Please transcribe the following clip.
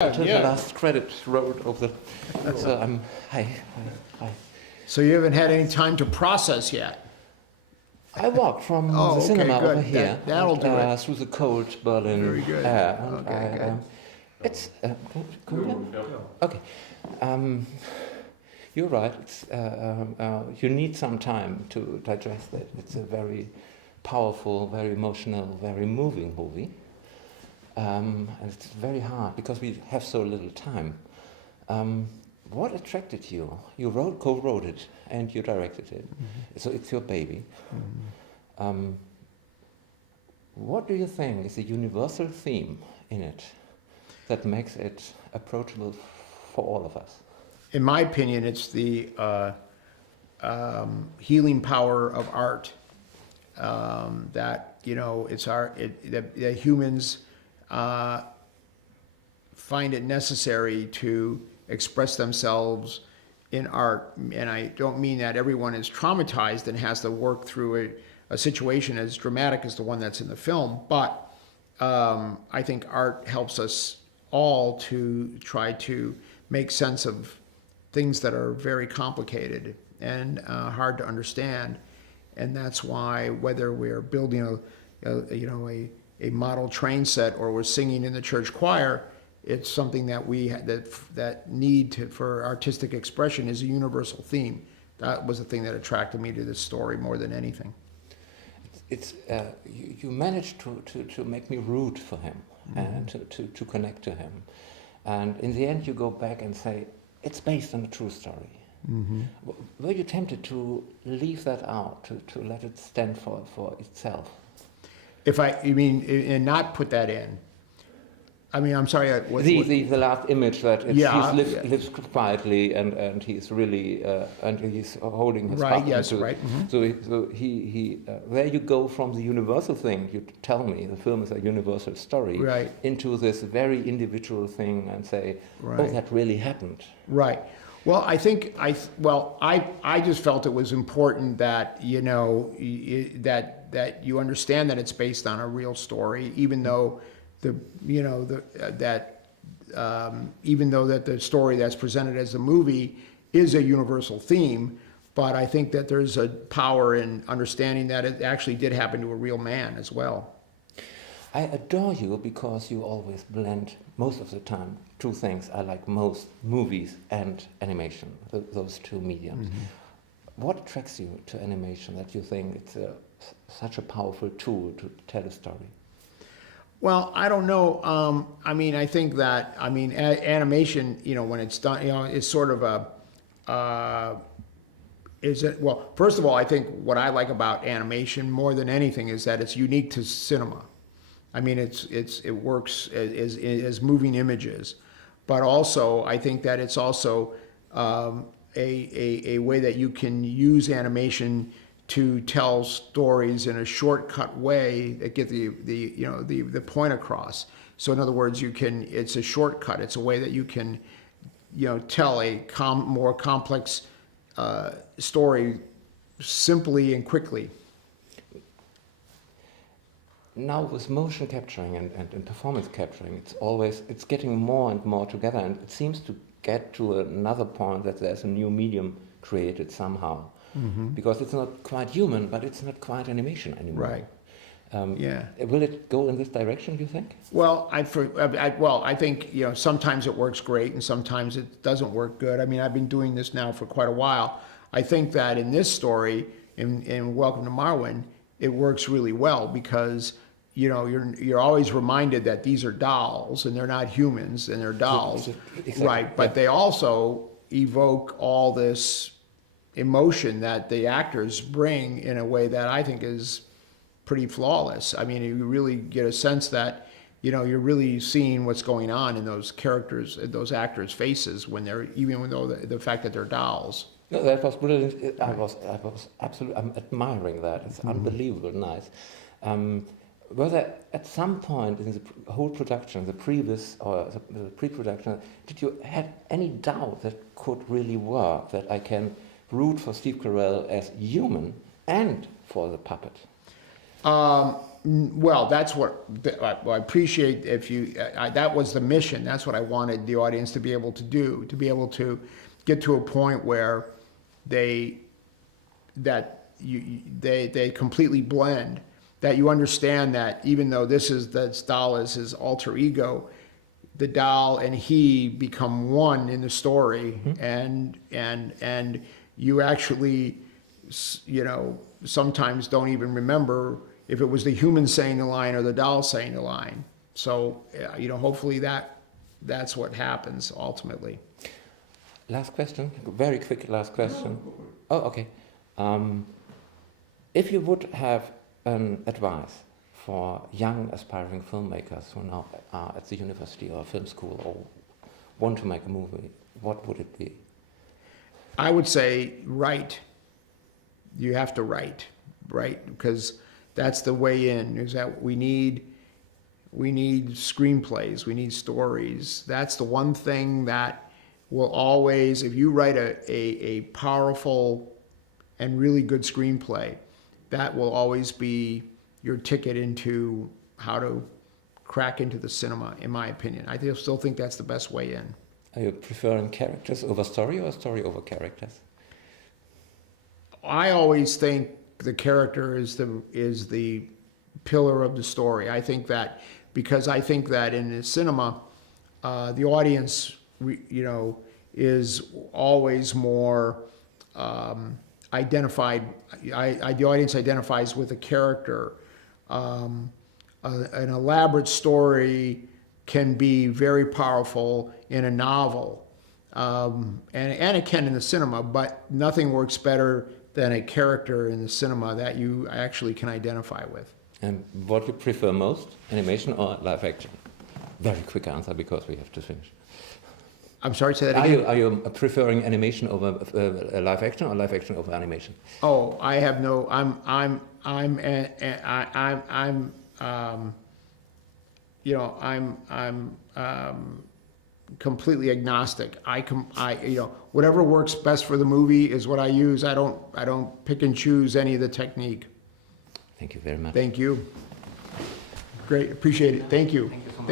Until the last credit roll of the. So I'm hi. So you haven't had any time to process yet? I walked from Oh, the okay, cinema good. over here That'll do it. through the cold Berlin Very good. air. And Okay, good. It's okay. You're right. It's, you need some time to digest it. It's a very powerful, very emotional, very moving movie. And it's very hard because we have so little time. What attracted you? You co-wrote it and you directed it, so it's your baby. What do you think is the universal theme in it that makes it approachable for all of us? In my opinion, it's the healing power of art. That, you know, it's that humans find it necessary to express themselves in art. And I don't mean that everyone is traumatized and has to work through a situation as dramatic as the one that's in the film, but I think art helps us all to try to make sense of things that are very complicated and hard to understand. And that's why, whether we're building a model train set or we're singing in the church choir, it's something that that need for artistic expression is a universal theme. That was the thing that attracted me to this story more than anything. You managed to make me root for him and to connect to him, and in the end you go back and say it's based on a true story. Were you tempted to leave that out, to let it stand for itself? You mean, and not put that in? I mean, I'm sorry. The last image that he lives quietly and he's really and he's holding his right. Yes. Right. So he there you go from the universal thing. You tell me the film is a universal story, right, into this very individual thing and say, right, oh, that really happened. Right. Well, I think I just felt it was important that, you know, that you understand that it's based on a real story, even though even though that the story that's presented as a movie is a universal theme, but I think that there's a power in understanding that it actually did happen to a real man as well. I adore you because you always blend, most of the time, two things I like most: movies and animation, those two mediums. What attracts you to animation that you think it's such a powerful tool to tell a story? Well, I don't know. I mean, I think that, animation, you know, when it's done, you know, is sort of well, first of all, I think what I like about animation more than anything is that it's unique to cinema. I mean, it works as moving images, but also I think that it's also a way that you can use animation to tell stories in a shortcut way that get the point across. So in other words, it's a shortcut. It's a way that you can, you know, tell a more complex story simply and quickly. Now with motion capturing and performance capturing, it's getting more and more together, and it seems to get to another point that there's a new medium created somehow. Because it's not quite human, but it's not quite animation anymore. Right. Yeah. Will it go in this direction, do you think? Well, I think, you know, sometimes it works great and sometimes it doesn't work good. I mean, I've been doing this now for quite a while. I think that in this story, in Welcome to MARWEN, it works really well because, you know, you're always reminded that these are dolls and they're not humans and they're dolls. Exactly. Right. But they also evoke all this emotion that the actors bring in a way that I think is pretty flawless. I mean, you really get a sense that, you know, you're really seeing what's going on in those characters, those actors' faces when even though the fact that they're dolls. No, that was brilliant. I was absolutely, I'm admiring that. It's unbelievable nice. Were there at some point in the whole production, the previous or the pre-production, did you have any doubt that could really work, that I can root for Steve Carell as human and for the puppet? Well, that's what, I appreciate if you, that was the mission. That's what I wanted the audience to be able to do, to be able to get to a point where they completely blend, that you understand that even though this doll is his alter ego, the doll and he become one in the story, and you actually, you know, sometimes don't even remember if it was the human saying the line or the doll saying the line. So, you know, hopefully that's what happens ultimately. Last question, very quick last question. Oh, okay. If you would have an advice for young aspiring filmmakers who now are at the university or film school or want to make a movie, what would it be? I would say write. You have to write, because that's the way in, is that we need screenplays, we need stories. That's the one thing that will always, if you write a powerful and really good screenplay, that will always be your ticket into how to crack into the cinema, in my opinion. I still think that's the best way in. Are you preferring characters over story or story over characters? I always think the character is the pillar of the story. I think that, because I think that in the cinema, the audience, you know, is always more identified. The audience identifies with a character. An elaborate story can be very powerful in a novel, and it can in the cinema, but nothing works better than a character in the cinema that you actually can identify with. And what you prefer most, animation or live action? Very quick answer because we have to finish. I'm sorry, say that again. Are you preferring animation over live action or live action over animation? Oh, I have no. You know, I'm completely agnostic. You know, whatever works best for the movie is what I use. I don't pick and choose any of the technique. Thank you very much. Thank you. Great, appreciate it. Thank you. Thank you so much.